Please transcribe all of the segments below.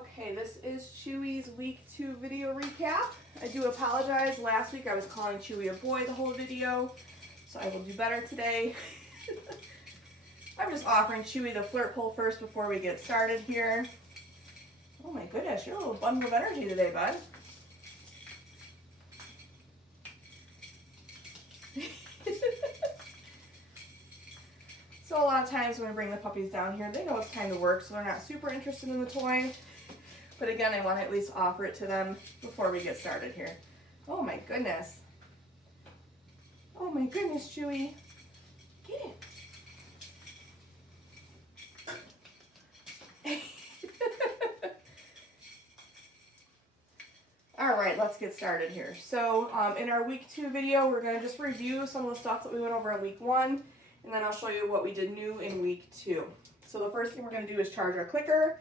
Okay, this is Chewie's week 2 video recap. I do apologize. Last week I was calling Chewie a boy the whole video, so I will do better today. I'm just offering Chewie the flirt pull first before we get started here. Oh my goodness, you're a little bundle of energy today, bud. So a lot of times when we bring the puppies down here, they know it's time to work, so they're not super interested in the toy. But again, I want to at least offer it to them before we get started here. Oh my goodness. Oh my goodness, Chewie. Get it. All right, let's get started here. So in our week 2 video, we're going to just review some of the stuff that we went over in week 1, and then I'll show you what we did new in week 2. So the first thing we're going to do is charge our clicker.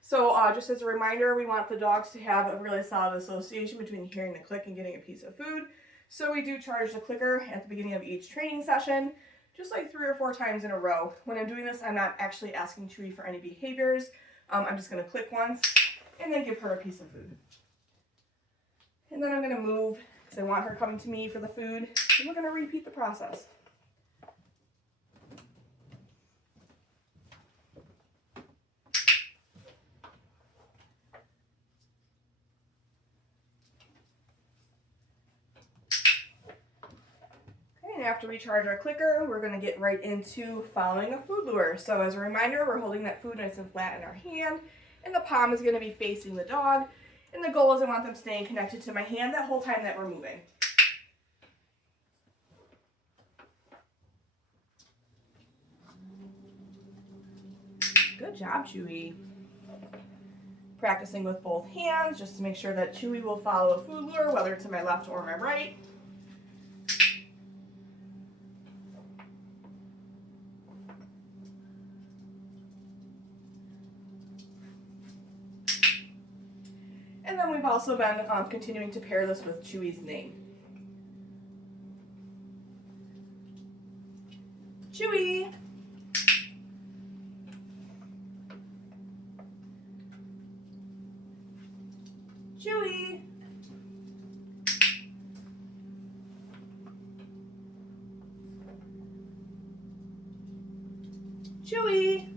So just as a reminder, we want the dogs to have a really solid association between hearing the click and getting a piece of food. So we do charge the clicker at the beginning of each training session, just like 3 or 4 times in a row. When I'm doing this, I'm not actually asking Chewie for any behaviors. I'm just going to click once and then give her a piece of food. And then I'm going to move because I want her coming to me for the food, and we're going to repeat the process. And after we charge our clicker, we're going to get right into following a food lure. So as a reminder, we're holding that food nice and flat in our hand, and the palm is going to be facing the dog. And the goal is I want them staying connected to my hand that whole time that we're moving. Good job, Chewie. Practicing with both hands just to make sure that Chewie will follow a food lure, whether it's to my left or my right. And then we've also been continuing to pair this with Chewie's name. Chewie! Chewie! Chewie!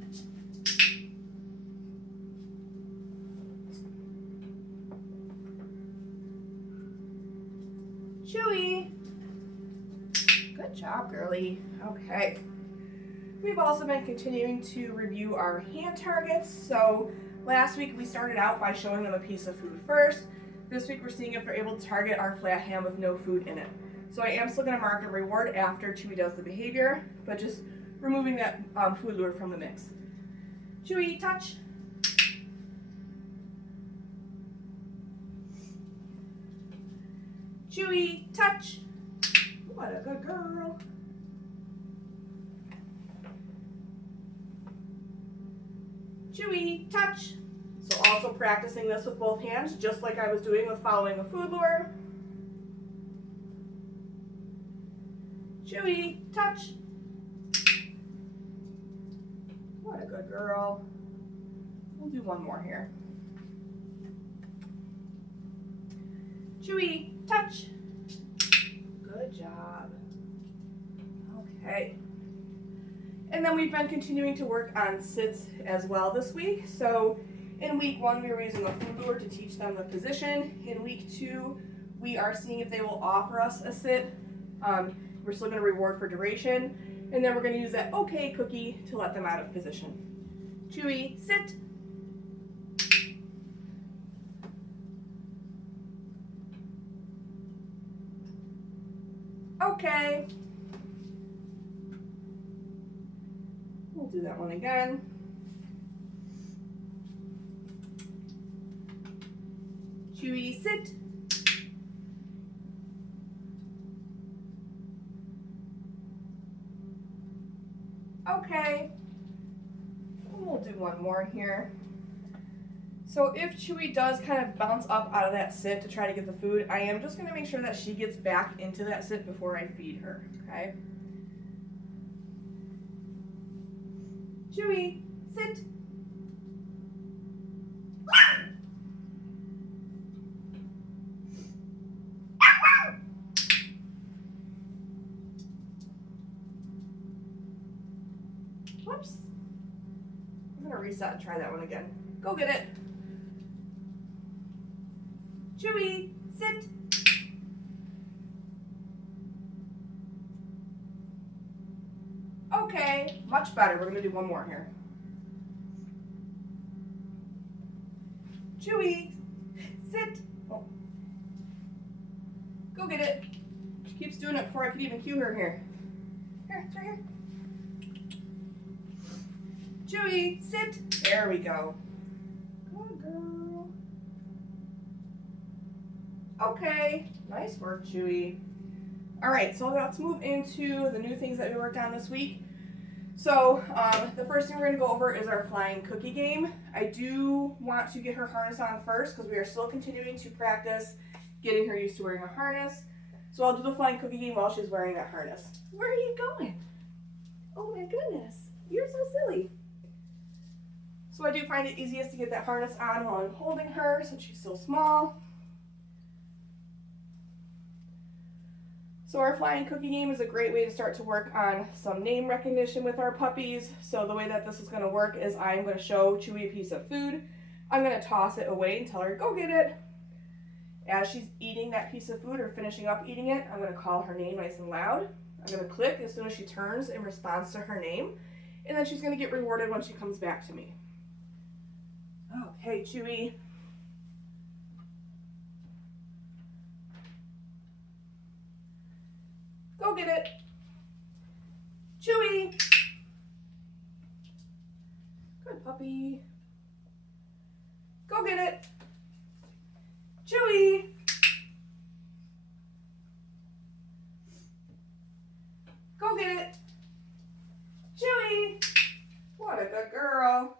Chewie! Good job, girly. Okay. We've also been continuing to review our hand targets. So last week we started out by showing them a piece of food first. This week we're seeing if they're able to target our flat hand with no food in it. So I am still going to mark a reward after Chewie does the behavior, but just removing that food lure from the mix. Chewie, touch. Chewie, touch. What a good girl. Chewie, touch. So also practicing this with both hands, just like I was doing with following a food lure. Chewie, touch. What a good girl. We'll do one more here. Chewie, touch. Good job. Okay. And then we've been continuing to work on sits as well this week. So in week 1, we were using a food lure to teach them the position. In week 2, we are seeing if they will offer us a sit. We're still going to reward for duration. And then we're going to use that okay cookie to let them out of position. Chewie, sit. Okay. We'll do that one again. Chewie, sit. Okay. And we'll do one more here. So if Chewie does kind of bounce up out of that sit to try to get the food, I am just going to make sure that she gets back into that sit before I feed her, okay? Chewie, sit. Whoops. I'm gonna reset and try that one again. Go get it. Chewie, sit. Okay, much better. We're gonna do one more here. Chewie, sit. Oh. Go get it. She keeps doing it before I could even cue her here. Here, it's right here. Chewie, sit. There we go. Good girl. Okay, nice work, Chewie. All right, so let's move into the new things that we worked on this week. So the first thing we're going to go over is our flying cookie game. I do want to get her harness on first because we are still continuing to practice getting her used to wearing a harness. So I'll do the flying cookie game while she's wearing that harness. Where are you going? Oh my goodness, you're so silly. So I do find it easiest to get that harness on while I'm holding her since she's so small. So our flying cookie game is a great way to start to work on some name recognition with our puppies. So the way that this is going to work is I'm going to show Chewie a piece of food. I'm going to toss it away and tell her, go get it. As she's eating that piece of food or finishing up eating it, I'm going to call her name nice and loud. I'm going to click as soon as she turns in response to her name. And then she's going to get rewarded when she comes back to me. Okay, Chewie. Go get it. Chewie. Good puppy. Go get it. Chewie. Go get it. Chewie. What a good girl.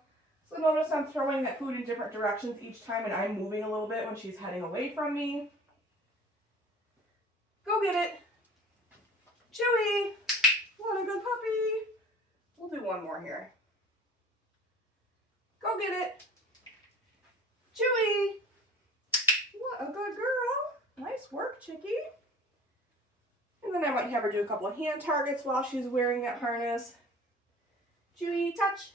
So notice I'm throwing that food in different directions each time and I'm moving a little bit when she's heading away from me. Go get it. Chewie, what a good puppy. We'll do one more here. Go get it. Chewie, what a good girl. Nice work, Chickie. And then I might have her do a couple of hand targets while she's wearing that harness. Chewie, touch.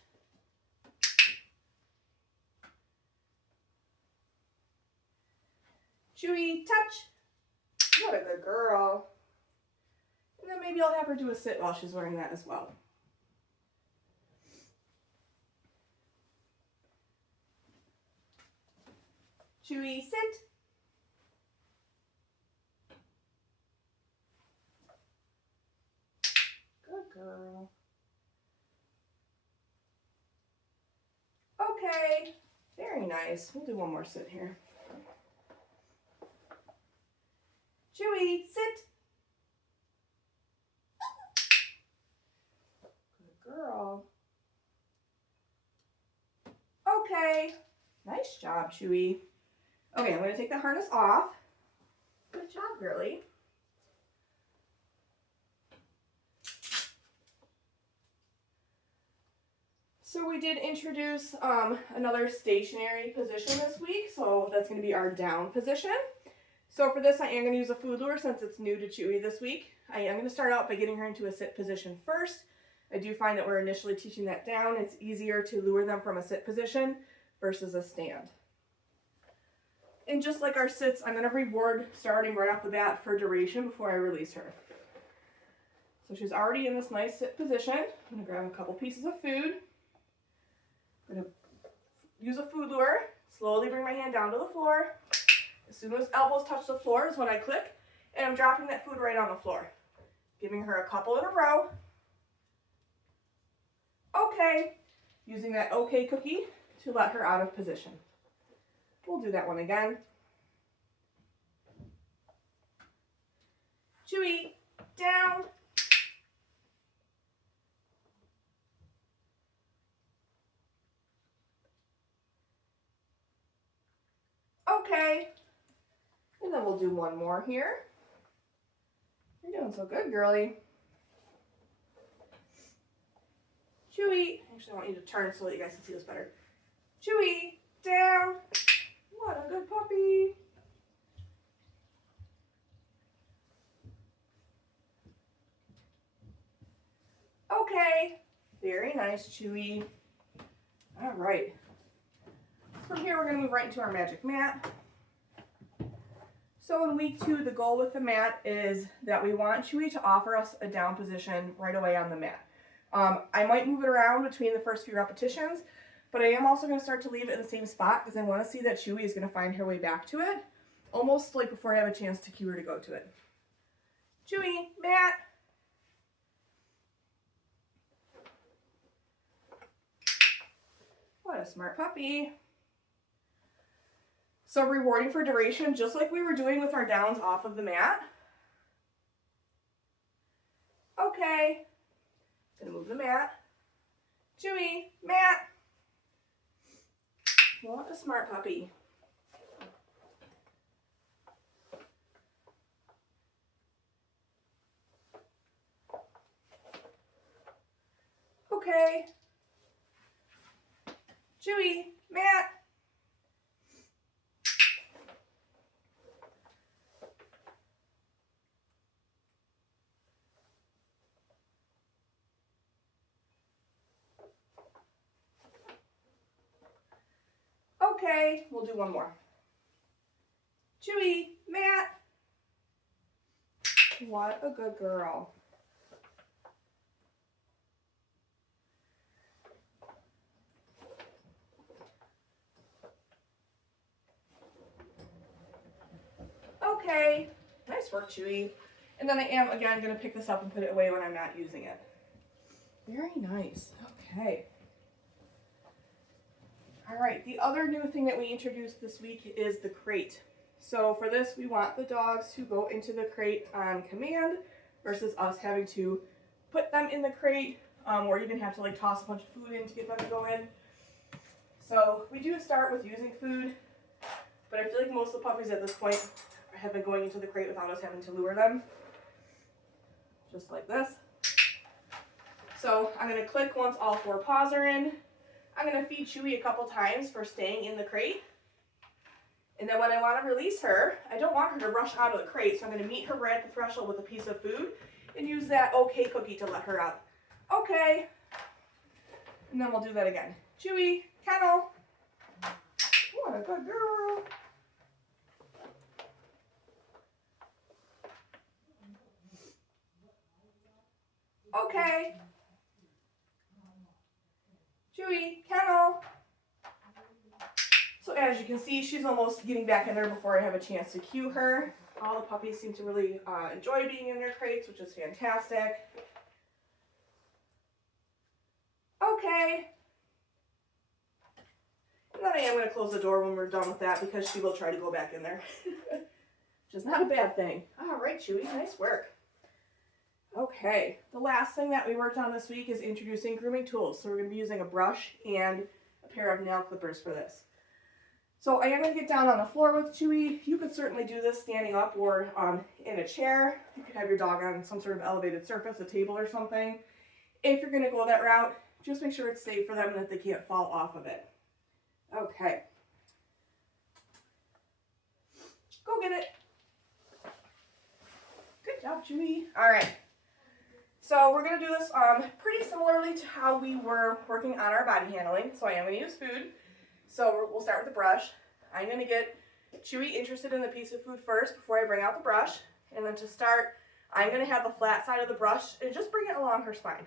Chewie, touch. What a good girl. And then maybe I'll have her do a sit while she's wearing that as well. Chewie, sit. Good girl. Okay, very nice. We'll do one more sit here. Chewie, sit. Good girl. Okay, nice job, Chewie. Okay, I'm going to take the harness off. Good job, girly. So we did introduce another stationary position this week, so that's going to be our down position. So for this, I am going to use a food lure since it's new to Chewie this week. I am going to start out by getting her into a sit position first. I do find that we're initially teaching that down. It's easier to lure them from a sit position versus a stand. And just like our sits, I'm going to reward starting right off the bat for duration before I release her. So she's already in this nice sit position. I'm going to grab a couple pieces of food. I'm going to use a food lure, slowly bring my hand down to the floor. As soon as elbows touch the floor is when I click, and I'm dropping that food right on the floor. Giving her a couple in a row. Okay. Using that okay cookie to let her out of position. We'll do that one again. Chewie, down. Okay. And then we'll do one more here. You're doing so good, girly. Chewie, actually I want you to turn so that you guys can see this better. Chewie, down. What a good puppy. Okay, Very nice, Chewie. All right. From here, we're going to move right into our magic mat. So in week 2, the goal with the mat is that we want Chewie to offer us a down position right away on the mat. I might move it around between the first few repetitions, but I am also going to start to leave it in the same spot because I want to see that Chewie is going to find her way back to it, almost like before I have a chance to cue her to go to it. Chewie, mat. What a smart puppy. So rewarding for duration, just like we were doing with our downs off of the mat. Okay. Gonna move the mat. Chewie, mat. What a smart puppy. Okay. Chewie, mat. Okay, we'll do one more. Chewie, mat. What a good girl. Okay, nice work, Chewie. And then I am, again, going to pick this up and put it away when I'm not using it. Very nice. Okay. All right, the other new thing that we introduced this week is the crate. So for this, we want the dogs to go into the crate on command versus us having to put them in the crate or even have to like toss a bunch of food in to get them to go in. So we do start with using food, but I feel like most of the puppies at this point have been going into the crate without us having to lure them. Just like this. So I'm going to click once all 4 paws are in. I'm going to feed Chewie a couple times for staying in the crate. And then when I want to release her, I don't want her to rush out of the crate, so I'm going to meet her right at the threshold with a piece of food and use that okay cookie to let her out. Okay. And then we'll do that again. Chewie, kennel. What a good girl. Okay. Chewie, kennel. So as you can see, she's almost getting back in there before I have a chance to cue her. All the puppies seem to really enjoy being in their crates, which is fantastic. Okay. And then I am going to close the door when we're done with that because she will try to go back in there. Which is not a bad thing. All right, Chewie, nice work. Okay, the last thing that we worked on this week is introducing grooming tools. So we're going to be using a brush and a pair of nail clippers for this. So I am going to get down on the floor with Chewie. You could certainly do this standing up or in a chair. You could have your dog on some sort of elevated surface, a table or something. If you're going to go that route, just make sure it's safe for them and that they can't fall off of it. Okay. Go get it. Good job, Chewie. All right. So we're going to do this pretty similarly to how we were working on our body handling. So I am going to use food. So we'll start with the brush. I'm going to get Chewie interested in the piece of food first before I bring out the brush. And then to start, I'm going to have the flat side of the brush and just bring it along her spine.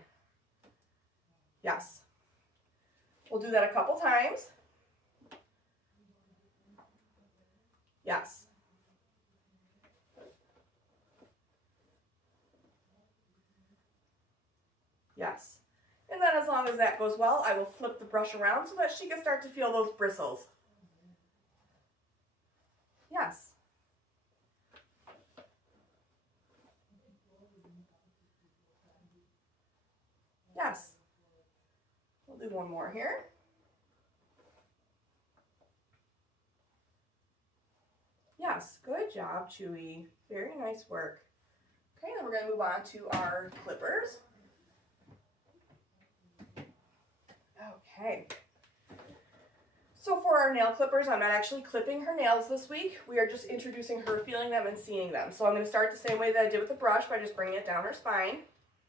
Yes. We'll do that a couple times. Yes. Yes. And then as long as that goes well, I will flip the brush around so that she can start to feel those bristles. Yes. Yes. We'll do one more here. Yes, good job, Chewie. Very nice work. Okay, then we're going to move on to our clippers. Okay. So for our nail clippers, I'm not actually clipping her nails this week. We are just introducing her, feeling them and seeing them. So I'm going to start the same way that I did with the brush by just bringing it down her spine.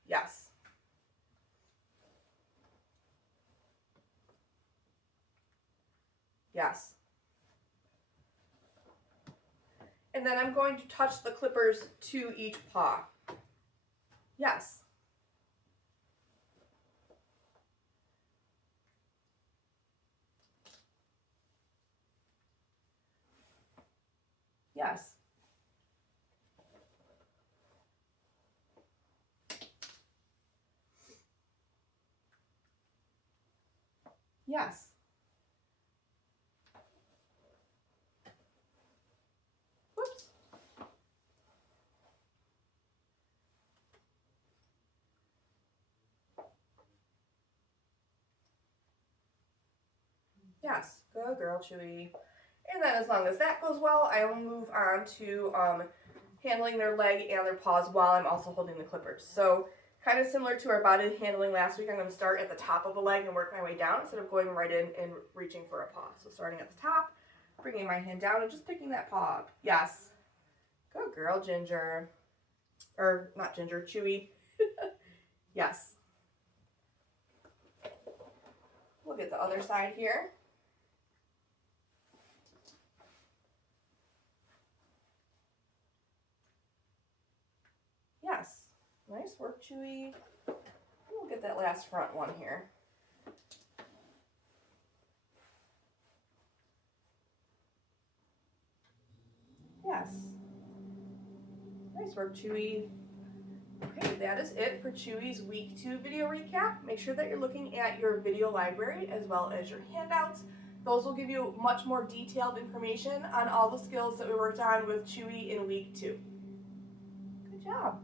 Yes. Yes. And then I'm going to touch the clippers to each paw. Yes. Yes. Yes. Whoops. Yes. Good girl, Chewie. And then as long as that goes well, I will move on to handling their leg and their paws while I'm also holding the clippers. So kind of similar to our body handling last week, I'm going to start at the top of a leg and work my way down instead of going right in and reaching for a paw. So starting at the top, bringing my hand down and just picking that paw up. Yes. Good girl, Ginger. Or not Ginger, Chewie. Yes. We'll get the other side here. Yes. Nice work, Chewie. We'll get that last front one here. Yes. Nice work, Chewie. Okay, that is it for Chewie's week 2 video recap. Make sure that you're looking at your video library as well as your handouts. Those will give you much more detailed information on all the skills that we worked on with Chewie in week 2. Good job.